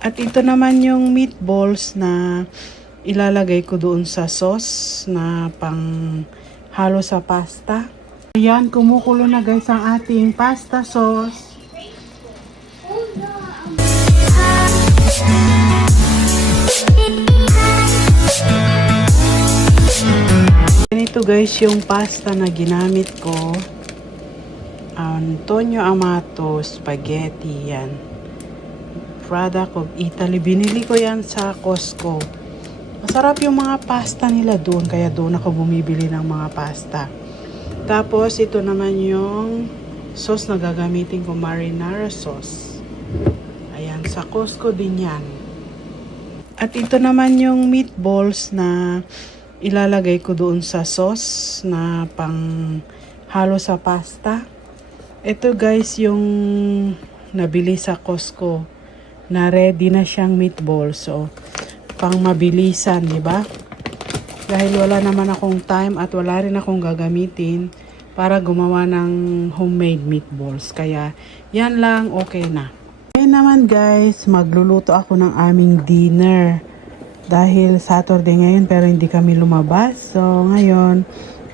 At ito naman yung meatballs na ilalagay ko doon sa sauce na pang halo sa pasta. Ayan, kumukulo na guys ang ating pasta sauce. Ganito guys yung pasta na ginamit ko. Antonio Amato Spaghetti yan. Product of Italy. Binili ko yan sa Costco. Masarap yung mga pasta nila doon. Kaya doon ako bumibili ng mga pasta. Tapos ito naman yung sauce na gagamitin ko. Marinara sauce. Ayan. Sa Costco din yan. At ito naman yung meatballs na ilalagay ko doon sa sauce na pang halo sa pasta. Ito guys yung nabili sa Costco na ready na siyang meatball. So, pang mabilisan, di ba? Dahil wala naman akong time at wala rin akong gagamitin para gumawa ng homemade meatballs. Kaya, yan lang, okay na. Ngayon naman guys, magluluto ako ng aming dinner. Dahil Saturday ngayon pero hindi kami lumabas. So, ngayon,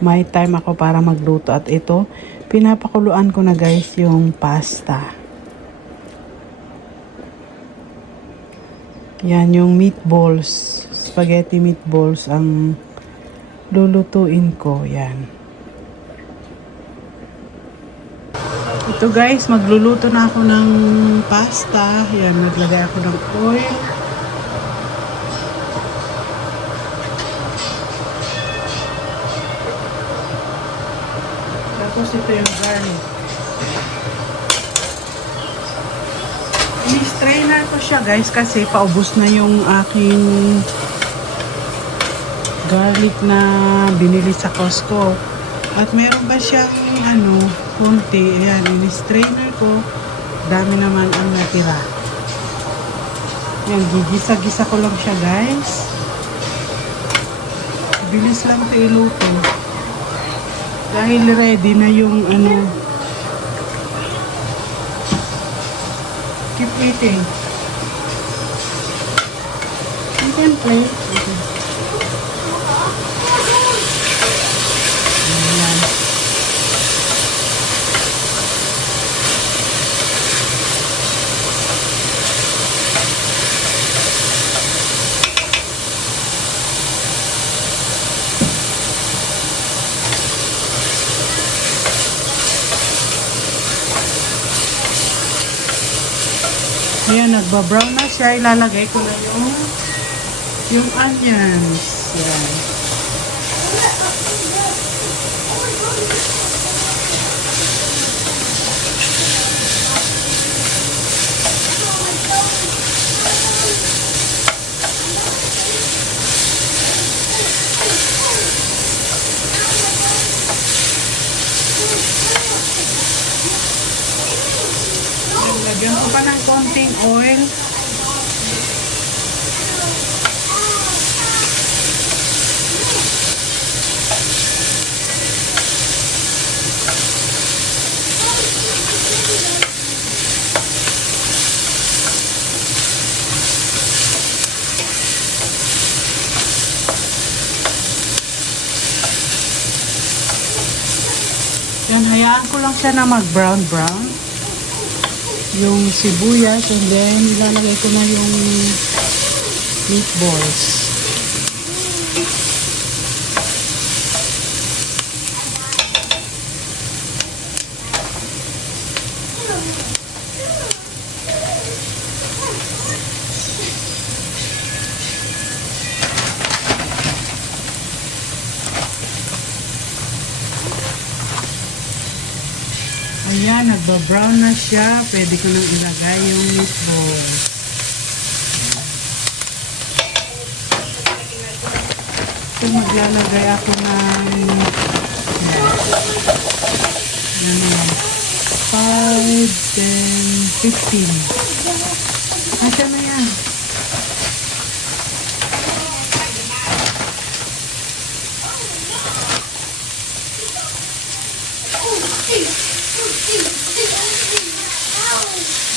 may time ako para magluto. At ito, pinapakuluan ko na guys yung pasta. Yan yung meatballs, spaghetti meatballs ang lulutuin ko. Yan. Ito guys, magluluto na ako ng pasta. Yan, naglagay ako ng oil. Tapos ito yung garlic. I-strainer ko siya guys kasi paubos na yung aking garlic na binili sa Costco. At meron ba siyang konti. Ayan, i-strainer ko. Dami naman ang natira. Yan, gigisa-gisa ko lang siya guys. Bilis lang ito iluto. Dahil ready na yung keep eating. You can play. Okay. Ayan. Ayan, nagbabrown na siya. Ilalagay ko na yung onions. Ayan. Lagyan ko pa ng konting oil. Yan, hayaan ko lang siya na mag-brown-brown. Yung sibuyas, and then ilalagay ko na yung meatballs. Ayan, nagba-brown na siya. Pwede ko nang ilagay yung meatballs. So, maglalagay ako ng 5, 10, 15. Asya na yan.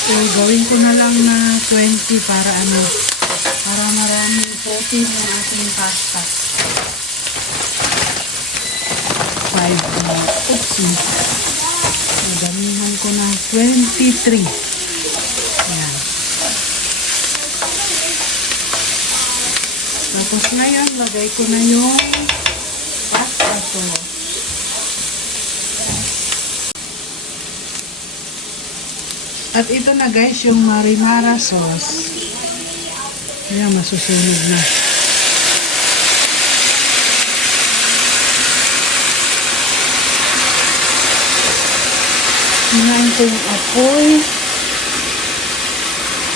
So, gawin ko na lang na 20 para ano, para maraming protein yung ating pasta. 5 na. Oopsie. Nadamihan ko na 23. Ayan. Tapos ngayon, lagay ko na yung pasta to. At ito na guys, yung marinara sauce. Ayan, masusunog na. Hinahin ko yung apoy.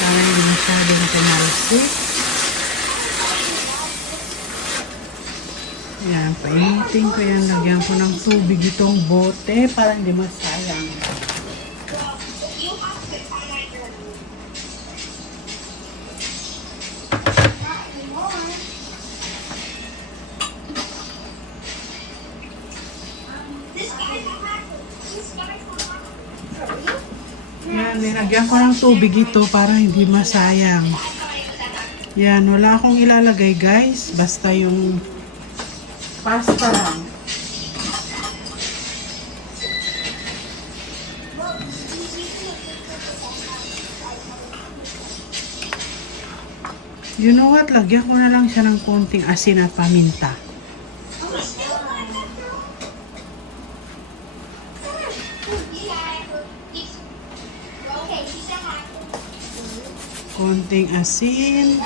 Para hindi masyadong tumalsik. Ayan, painitin ko yan. Lagyan ko ng tubig itong bote para hindi masayang. Yan, nilagyan ko ng tubig ito para hindi masayang. Yan, wala akong ilalagay guys. Basta yung pasta lang. You know what? Lagyan ko na lang siya ng konting asin at paminta. Konting asin.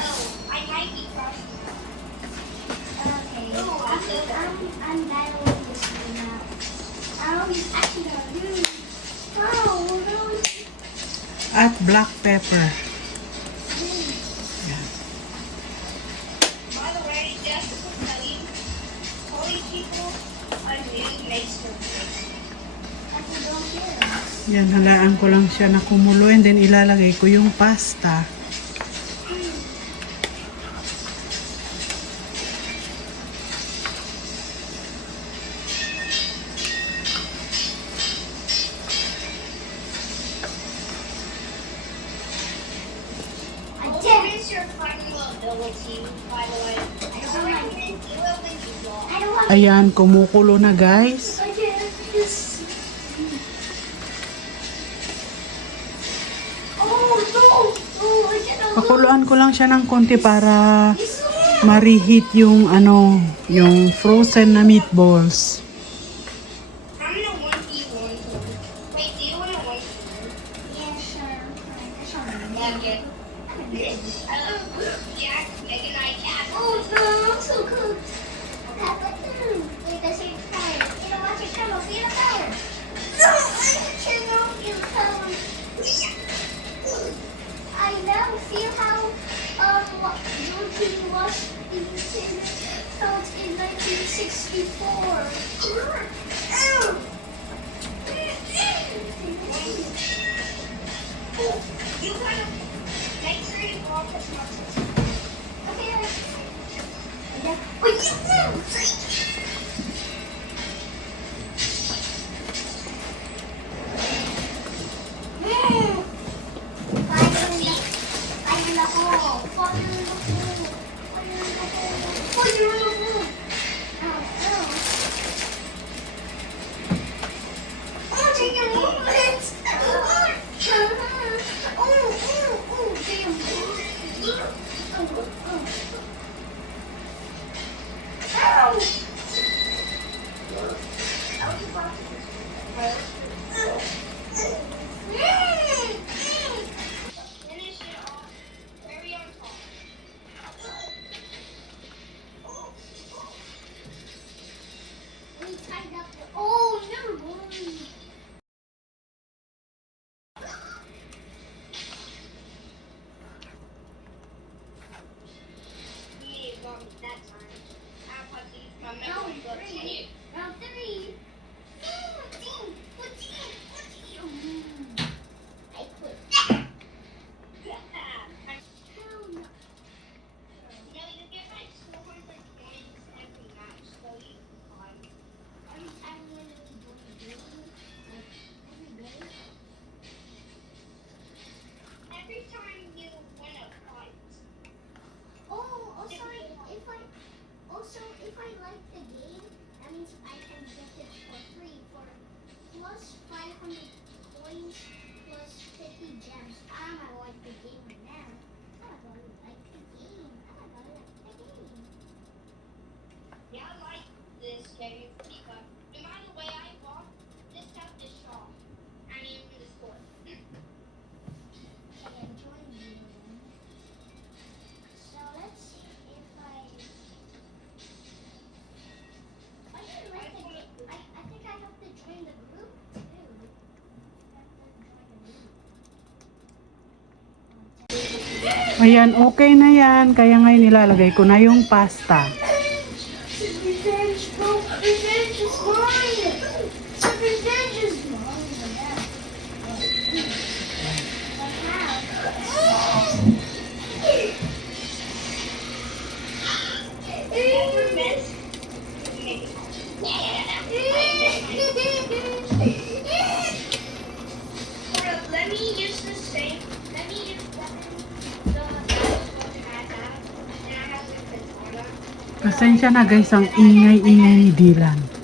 At black pepper. Yan. Yan, halaan ko lang siya na kumulo and then ilalagay ko yung pasta. Ayan, kumukulo na guys. Pakuluan ko lang siya ng konti para ma-reheat yung ano, yung frozen na meatballs. Feel how European Washington felt in 1964. You kind of make sure you go off as much as okay. But you oh, never mind. Round three. I quit. Every time you Ayan, okay na yan. Kaya ngayon nilalagay ko na yung pasta. Revenge, no, revenge is mine. Revenge is mine. Let me use the same. Let me use the Pasensya na guys, ang ingay-ingay ni Dylan.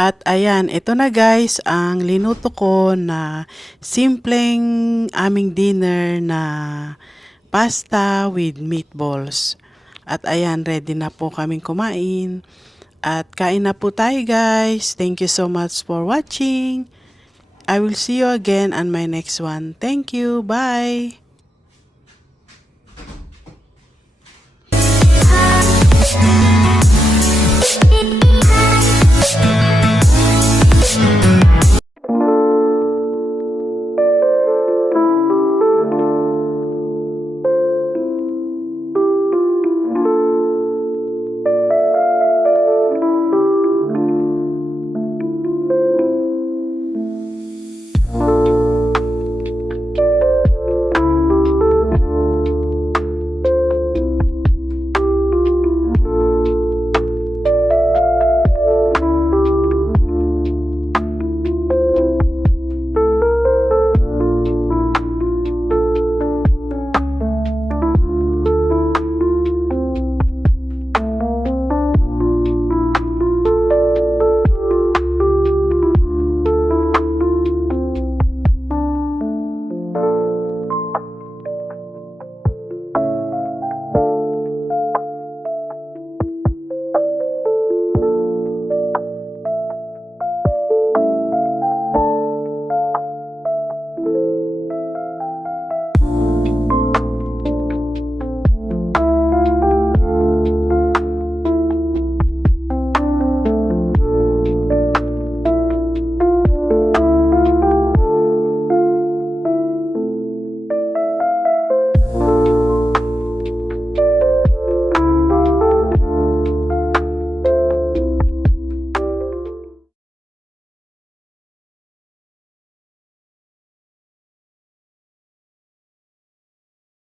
At ayan, ito na guys ang linuto ko na simpleng aming dinner na pasta with meatballs. At ayan, ready na po kaming kumain. At kain na po tayo guys. Thank you so much for watching. I will see you again on my next one. Thank you. Bye. mine.